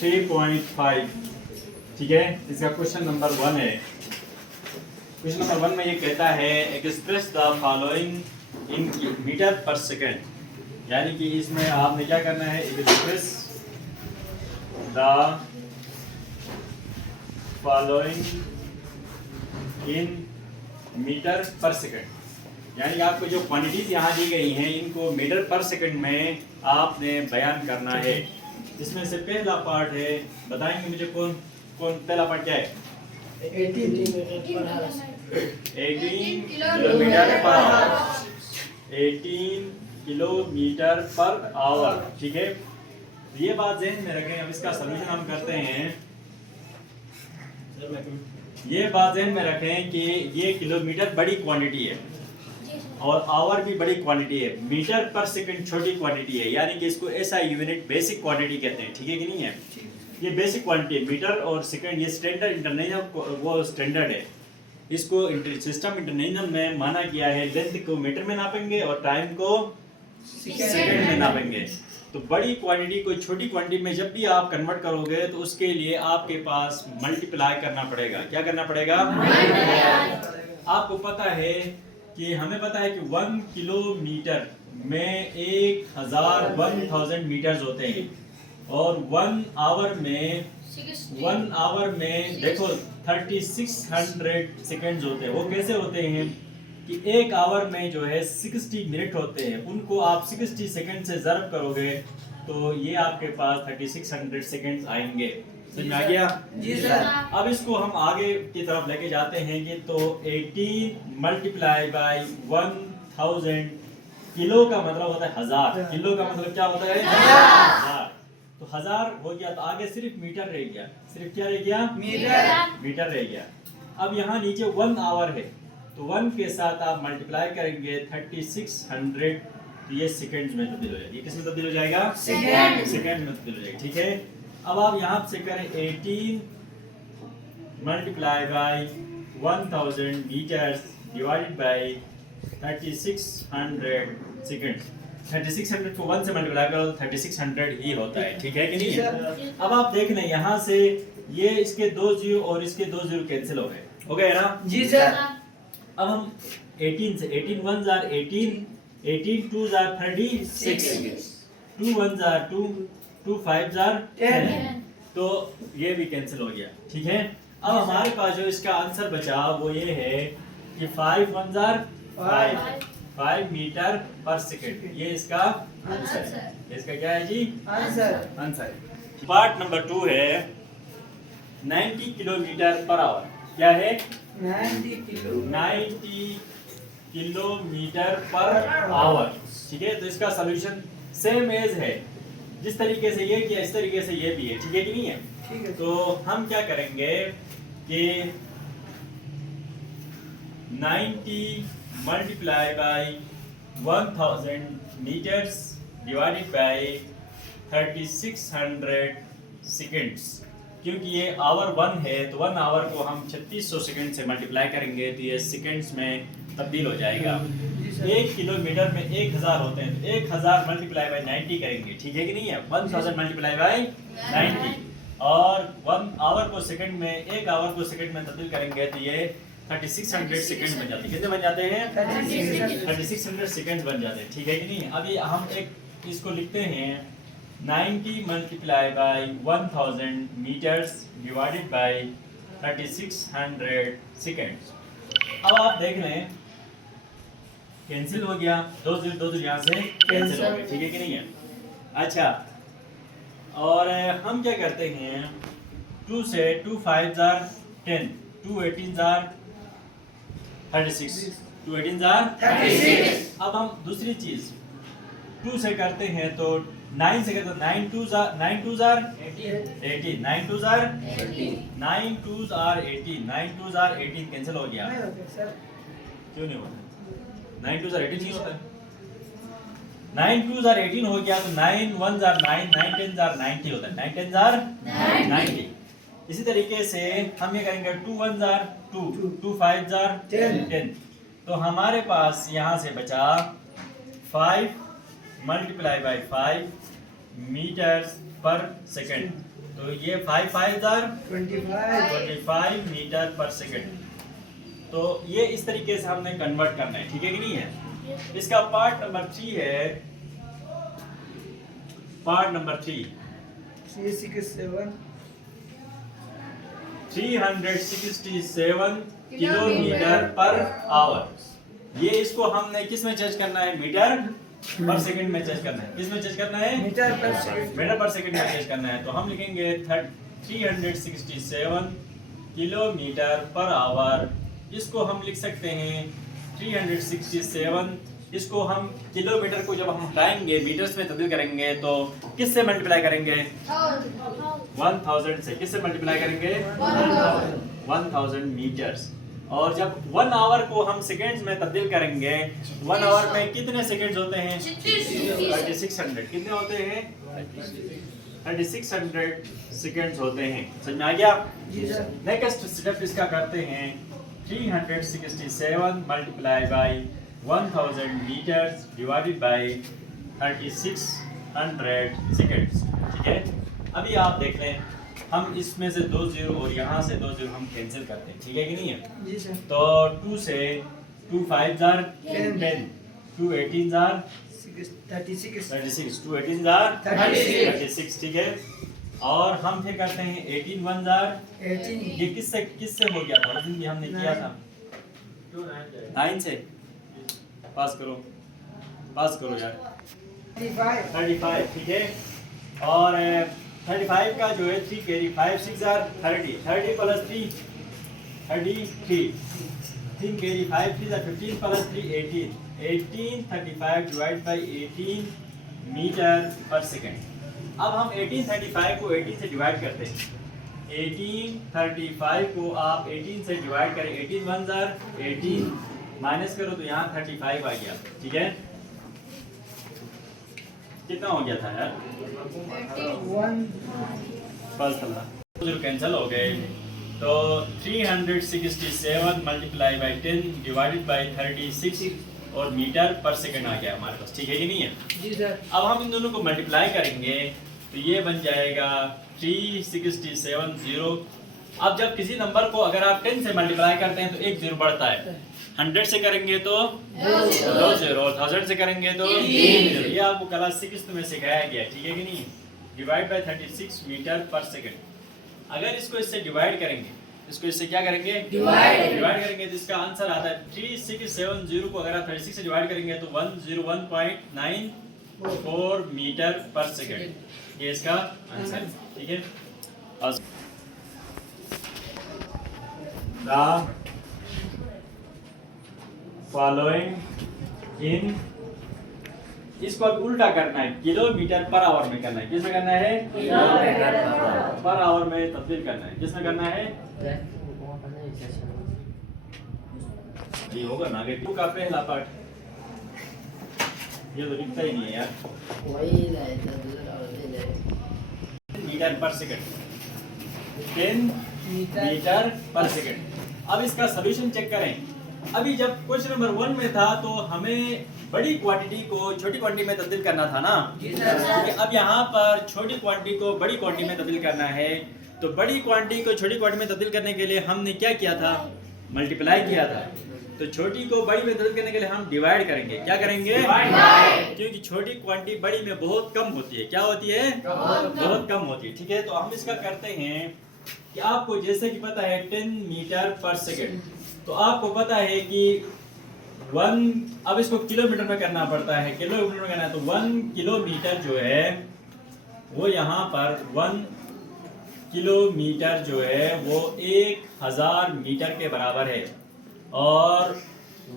3.5। ठीक है, इसका क्वेश्चन नंबर 1 है। क्वेश्चन नंबर 1 में ये कहता है express the following in meter per second, यानी कि इसमें आपने क्या करना है, express the following in meter per second, यानी आपको जो क्वांटिटीज यहाँ दी गई हैं इनको मीटर पर सेकेंड में आपने बयान करना है। इसमें से पहला पार्ट है, बताएंगे मुझे कौन कौन, पहला पार्ट क्या है? 18 kilometre per our. 18 kilometre per our. ठीक है, तो ये बात ज़हन में रखें। अब इसका सलूशन हम करते हैं। ये बात ज़हन में रखें कि ये किलोमीटर बड़ी क्वांटिटी है और आवर भी बड़ी क्वांटिटी है, मीटर पर सेकंड छोटी क्वांटिटी है, यानी कि इसको ऐसा यूनिट बेसिक क्वांटिटी कहते हैं। ठीक है कि नहीं है? ये बेसिक क्वांटिटी, मीटर और सेकंड ये स्टैंडर्ड इंटरनेशनल वो स्टैंडर्ड है। इसको सिस्टम इंटरनेशनल में माना गया है। लेंथ को मीटर में नापेंगे और टाइम को सेकंड में नापेंगे। तो बड़ी क्वांटिटी को छोटी क्वांटिटी में जब भी आप कन्वर्ट करोगे तो उसके लिए आपके पास मल्टीप्लाई करना पड़ेगा। क्या करना पड़ेगा? आपको पता है कि हमें पता है कि 1 किलोमीटर में 1000 मीटर्स होते हैं और 1 आवर में देखो 3600 सेकेंड्स होते हैं। वो कैसे होते हैं कि एक आवर में जो है 60 मिनट होते हैं, उनको आप 60 सेकंड से ज़रब करोगे तो ये आपके पास 3600 सेकंड्स आएंगे। समझ में आ गया? जी सर। अब इसको हम आगे की तरफ लेके जाते हैं कि तो 18 मल्टीप्लाई बाय 1000, किलो का मतलब होता है 1000, किलो का मतलब क्या होता है? 1000। तो 1000 हो गया तो आगे सिर्फ मीटर रह गया। सिर्फ क्या रह गया? मीटर रह गया। अब यहाँ नीचे 1 आवर है तो 1 के साथ आप मल्टीप्लाई करेंगे 3600, तो ये सेकंड्स में तब्दील हो जाएगी। ये किस में तब्दील हो जाएगा? सेकंड में तब्दील हो जाएगी। ठीक है, अब आप यहाँ से करें 18 multiply by 1000 meters divided by 3600 seconds. 3600 को 1 से मल्टीप्लाई करो तो 3600 ही होता है। ठीक है कि नहीं है? अब आप देख लें यहाँ से ये इसके 2 जीरो और इसके 2 जीरो कैंसिल हो गए। हो गए ना? जी सर। अब हम 18 से 18 1 are 18, 18 2 are 36, 2 1 are 2, 2 5 are 10, तो ये भी कैंसिल हो गया। ठीक है, अब हमारे पास जो इसका आंसर बचा वो ये है कि 5 1 are 5 मीटर पर सेकंड। ये इसका आंसर है। इसका क्या है जी? आंसर। पार्ट नंबर 2 है 90 किलोमीटर पर आवर। क्या है? 90 किलोमीटर पर आवर। ठीक है, तो इसका सॉल्यूशन सेम एज है। जिस तरीके से ये किया इस तरीके से ये भी है। ठीक है कि नहीं है? ठीक है। तो हम क्या करेंगे कि 90 multiply by 1000 meters divided by 3600 seconds, क्योंकि ये आवर 1 है तो 1 आवर को हम 3600 सेकंड से मल्टीप्लाई करेंगे तो ये सेकंड्स में तब्दील हो जाएगा। 1 किलोमीटर में 1000 होते हैं तो 1000 मल्टीप्लाई बाय 90 करेंगे। ठीक है कि नहीं है? 1000 मल्टीप्लाई बाय 90 और 1 आवर को सेकंड में 1 आवर को सेकंड में तब्दील करेंगे तो ये 3600 सेकंड बन जाते हैं। कितने बन जाते हैं? 3600 सेकंड बन जाते हैं। ठीक है कि नहीं? अभी हम एक इसको लिखते हैं 90 multiply by 1000 meters divided by 3600 seconds. अब आप देख लें कैंसिल हो गया, 2 जीरो यहाँ से कैंसिल हो गए। ठीक है कि नहीं है? अच्छा, और हम क्या करते हैं 2 से 2 5 are 10, 2 18 are 36, 2 18 are 36। अब हम दूसरी चीज 2 से करते हैं तो 9 से करते हैं 9 2s are 18, 9 2s are 18, 9 2s are 18 cancel हो गया। क्यों नहीं होता? 9 2s are 18 नहीं होता। 9 2s are 18 हो गया तो 9 1s are 9, 9 10s are 90 होता है। 9 10s are 90। इसी तरीके से हम ये करेंगे 2 1s are 2, 2 5s are 10। तो हमारे पास यहाँ से बचा 5 मल्टीप्लाई बाय 5 मीटर्स पर सेकंड। तो ये 5,000 25 25 मीटर पर सेकंड। तो ये इस तरीके से हमने कन्वर्ट करना है, ठीक है कि नहीं है। इसका पार्ट नंबर 3 है, part number 3 367 367 kilometre per our. ये इसको हमने किस में चेंज करना है, मीटर पर सेकंड में चेंज करना है। किस में चेंज करना है, metre per second. Metre per second में चेंज करना है। तो हम लिखेंगे 367 किलोमीटर पर आवर। इसको हम लिख सकते हैं 367, इसको हम किलोमीटर को जब हम हटाएंगे मीटर्स में तब्दील करेंगे तो किससे मल्टीप्लाई करेंगे, 1000 से। किससे मल्टीप्लाई करेंगे, 1000 मीटर्स। और जब 1 आवर को हम सेकेंड्स में तब्दील करेंगे, 1 आवर में कितने सेकेंड्स होते हैं, 3600। कितने होते हैं, 3600 सेकेंड्स होते हैं। समझ में आ गया। जी सर। नेक्स्ट स्टेप इसका करते हैं 367 multiply by 1000 meters divided by 3600 seconds. ठीक है, अभी आप देख लें, हम इसमें से 2 जीरो और यहाँ से 2 जीरो हम कैंसिल करते हैं, ठीक है कि नहीं है। जी सर। तो 2 से 2 5 जार 10, 2 18 जार 36 36, 2 18 जार 36, ठीक है। और हम फिर करते हैं 18 1 जार 18 ये किससे हो गया था, उस दिन भी हमने किया था 9 से। पास करो यार, 35, ठीक है। और 35 का जो है 3 कैरी, 5 6 जार 30 प्लस 3 33, 3 कैरी 5 3 जार 15 plus 3 18 35 divide by 18 meter per second. अब हम 1835 को 18 से डिवाइड करते हैं। 1835 को आप 18 से डिवाइड करें, 18 1 जार 18 माइनस करो तो यहाँ 35 आ गया, ठीक है। कितना हो गया था यार, 1 फर्स्ट था, जीरो कैंसिल हो गए। तो 367 मल्टीप्लाई बाई 10 डिवाइडेड बाई 36 और मीटर पर सेकंड आ गया हमारे पास, ठीक है कि नहीं है। जी सर। अब हम इन दोनों को मल्टीप्लाई करेंगे तो ये बन जाएगा 3670। अब जब किसी नंबर को अगर आप 10 से मल्टीप्लाई करते हैं तो एक जीरो बढ़ता है, 100 से करेंगे तो 2 जीरो, 1000 से करेंगे तो 3 जीरो। ये आपको क्लास 6 में सिखाया गया, ठीक है कि नहीं। Divide by 36 metre per second. अगर इसको इससे डिवाइड करेंगे, इसको इससे क्या करेंगे, डिवाइड करेंगे तो इसका आंसर आता है 3670 को अगर आप 36 से डिवाइड करेंगे तो 101.94 मीटर पर सेकंड। ये इसका आंसर है, ठीक है। The following in, इसको अब उल्टा करना है, किलोमीटर पर आवर में करना है। किसमें करना है, किलोमीटर पर आवर में तब्दील करना है। किसमें करना है, ये होगा ना, आगे 2 का पहला पार्ट। ये तो लिखता ही नहीं है यार, metre per second, 10 metre per second. अब इसका सॉल्यूशन चेक करें। अभी जब क्वेश्चन नंबर 1 में था तो हमें बड़ी क्वांटिटी को छोटी क्वांटिटी में तब्दील करना था ना, क्योंकि अब यहाँ पर छोटी क्वांटिटी को बड़ी क्वांटिटी में तब्दील करना है। तो बड़ी क्वांटिटी को छोटी क्वांटिटी में तब्दील करने के लिए हमने क्या किया था, मल्टीप्लाई किया था। तो छोटी को बड़ी में तब्दील करने के लिए हम डिवाइड करेंगे। क्या करेंगे, क्योंकि छोटी क्वांटिटी बड़ी में बहुत कम होती है। क्या होती है, बहुत कम होती है, ठीक है। तो हम इसका करते हैं कि आपको जैसे कि पता है 10 मीटर पर सेकंड, तो आपको पता है कि 1, अब इसको किलोमीटर में करना पड़ता है, किलोमीटर में करना है तो 1 किलोमीटर जो है वो यहाँ पर 1 किलोमीटर जो है वो 1000 मीटर के बराबर है। और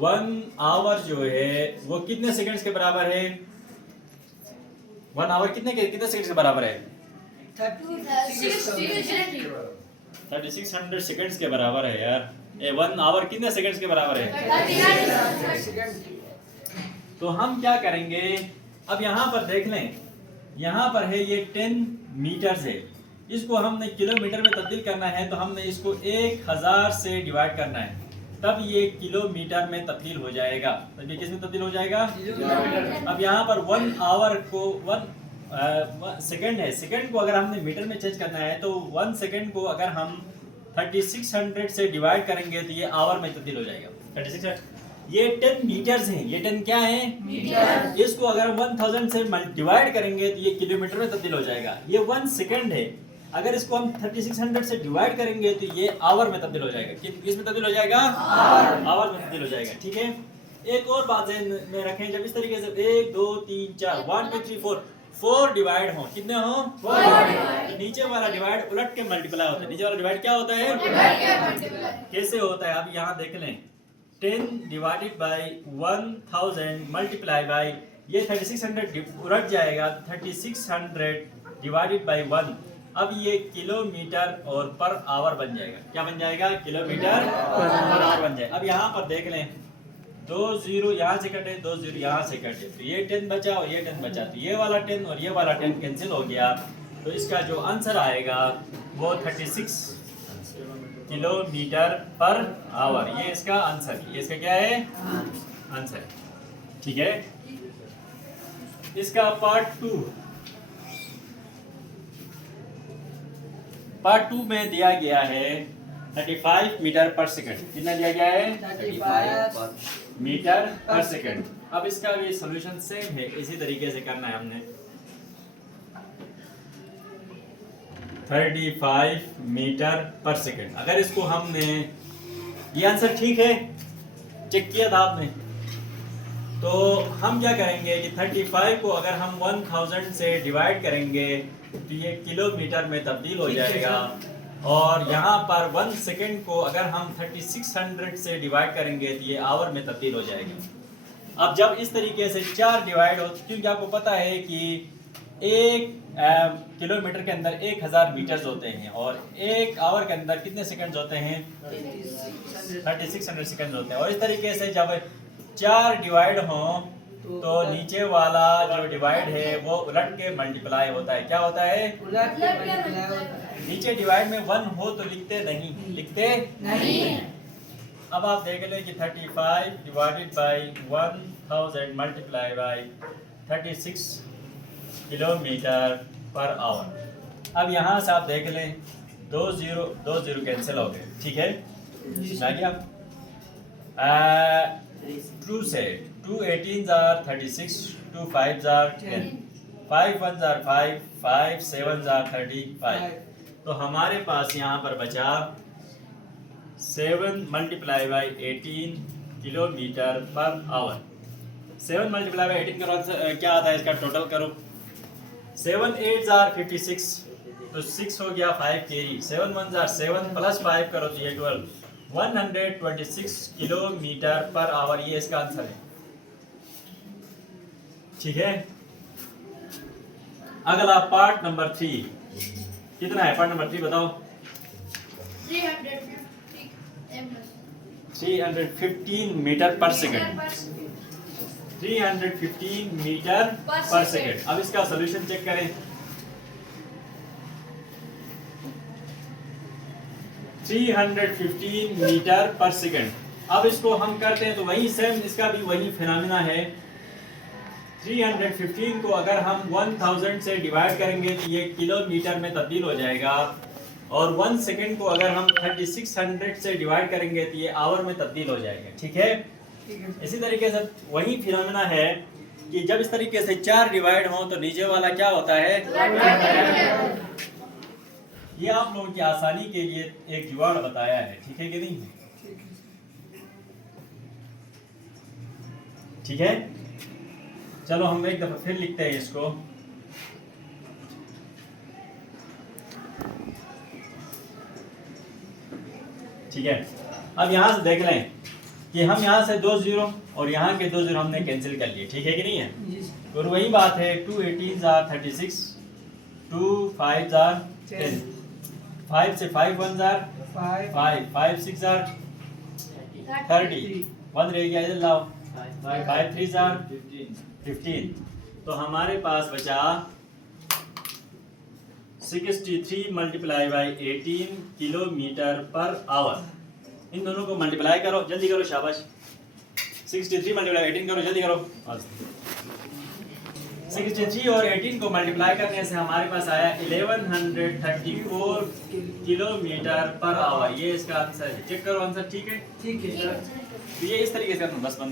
1 आवर जो है वो कितने सेकंड्स के बराबर है, 1 आवर कितने सेकंड्स के बराबर है, 3600 सेकंड्स के बराबर है यार। 1 आवर कितने सेकंड्स के बराबर है। तो हम क्या करेंगे, अब यहाँ पर देख लें, यहाँ पर है ये 10 मीटर्स है, इसको हमने किलोमीटर में तब्दील करना है तो हमने इसको 1000 से डिवाइड करना है, तब ये किलोमीटर में तब्दील हो जाएगा। तब ये किस में तब्दील हो जाएगा, अब यहाँ पर 1 आवर को सेकंड है, सेकंड को अगर हमने मीटर में चेंज करना है तो 1 सेकंड को अगर हम 3600 से डिवाइड करेंगे तो ये आवर में तब्दील हो जाएगा। 3600 ये 10 मीटर्स हैं, ये 10 क्या है मीटर। इसको अगर 1000 से डिवाइड करेंगे तो ये किलोमीटर में तब्दील हो जाएगा। ये 1 सेकंड है, अगर इसको हम 3600 से डिवाइड करेंगे तो ये आवर में तब्दील हो जाएगा। किस में तब्दील हो जाएगा? आवर में तब्दील हो जाएगा। ठीक है, एक और बात ध्यान में रखें, जब इस तरीके से 1 2 3 4 1 2 3 4 डिवाइड हो, कितने हो 4, नीचे वाला डिवाइड उलट के मल्टीप्लाई होता है। नीचे वाला डिवाइड क्या होता है? कैसे होता है आप यहाँ देख लें, 10 डिवाइडेड बाय 1000 मल्टीप्लाई बाय ये 3600 उलट जाएगा, 3600 डिवाइडेड बाय 1, अब ये किलोमीटर और पर आवर बन जाएगा। क्या बन जाएगा? किलोमीटर पर आवर बन जाएगा। अब यहाँ पर देख लें, 2 0 यहाँ से कटे, 2 0 यहाँ से कटे, तो ये 10 बचा और ये 10 बचा, तो ये वाला 10 और ये वाला 10 कैंसिल हो गया। तो इसका जो आंसर आएगा वो 36 किलोमीटर पर आवर, ये इसका आंसर है। ये इसका क्या है? आंसर। ठीक है, इसका पार्ट टू में दिया गया है 35 मीटर पर सेकंड। कितना दिया गया है? 35 मीटर पर सेकंड। अब इसका भी सॉल्यूशन सेम है, इसी तरीके से करना है हमने। 35 मीटर पर सेकंड, अगर इसको हमने, ये आंसर ठीक है, चेक किया था आपने, तो हम क्या करेंगे कि 35 को अगर हम 1000 से डिवाइड करेंगे तो ये किलोमीटर में तब्दील हो जाएगा, और यहाँ पर 1 सेकंड को अगर हम 3600 से डिवाइड करेंगे तो ये आवर में तब्दील हो जाएगा। अब जब इस तरीके से 4 डिवाइड हो, क्योंकि आपको पता है कि 1 किलोमीटर के अंदर 1000 मीटर्स होते हैं और 1 आवर के अंदर कितने सेकंड्स होते हैं? 3600 सेकंड्स होते हैं। और इस तरीके से जब 4 डिवाइड हो तो नीचे वाला जो डिवाइड है वो उलट के मल्टीप्लाई होता है। क्या होता है? उलट के मल्टीप्लाई होता है। नीचे डिवाइड में 1 हो तो लिखते नहीं। अब आप देख लें कि 35 divided by 1000 multiply by 36 kilometre per our. अब यहाँ से आप देख लें 2 0 कैंसिल हो गए। ठीक है, आप 2 से 2 18s are 36, 2 5s are 10, 5 1s are 5, 5 7s are 35। तो हमारे पास यहाँ पर बचा 7 multiply by 18 kilometre per our. 7 multiply by 18 करो, क्या आता है इसका टोटल करो। 7 8s are 56, तो 6 हो गया 5 कैरी, 7 1s are 7 प्लस 5 करो तो ये 12, 126 किलोमीटर पर आवर, ये इसका आंसर है। ठीक है, अगला पार्ट नंबर 3 कितना है? पार्ट नंबर 3 बताओ। 315 metre per second. 315 metre per second. अब इसका सॉल्यूशन चेक करें। 315 मीटर पर सेकंड। अब इसको हम करते हैं तो वही सेम, इसका भी वही फिनोमेना है। 315 को अगर हम 1000 से डिवाइड करेंगे तो ये किलोमीटर में तब्दील हो जाएगा, और 1 सेकंड को अगर हम 3600 से डिवाइड करेंगे तो ये आवर में तब्दील हो जाएगा। ठीक है, इसी तरीके से वही फिनोमेना है कि जब इस तरीके से 4 डिवाइड हो तो नीचे वाला क्या होता है? ये आप लोगों की आसानी के लिए एक जुगाड़ बताया है। ठीक है कि नहीं? ठीक है, चलो हम एक दफा फिर लिखते हैं इसको। ठीक है, अब यहाँ से देख लें कि हम यहाँ से 2 0 और यहाँ के 2 0 हमने कैंसिल कर लिए। ठीक है कि नहीं है? और वही बात है, 2 18s are 36, 2 5s are 10, 5 से 5 1s are 5, 5 6 are 30, 1 रह गया, इधर लाओ, 5 3s are 15। तो हमारे पास बचा 63 multiply by 18 kilometre per hour. इन दोनों को मल्टीप्लाई करो, जल्दी करो, शाबाश। 63 मल्टीप्लाई 18 करो, जल्दी करो। 63 और 18 को मल्टीप्लाई करने से हमारे पास आया 1134 किलोमीटर पर आवर। ये इसका आंसर है। चेक करो आंसर ठीक है। ठीक है सर। तो ये इस तरीके से करना बस बंद।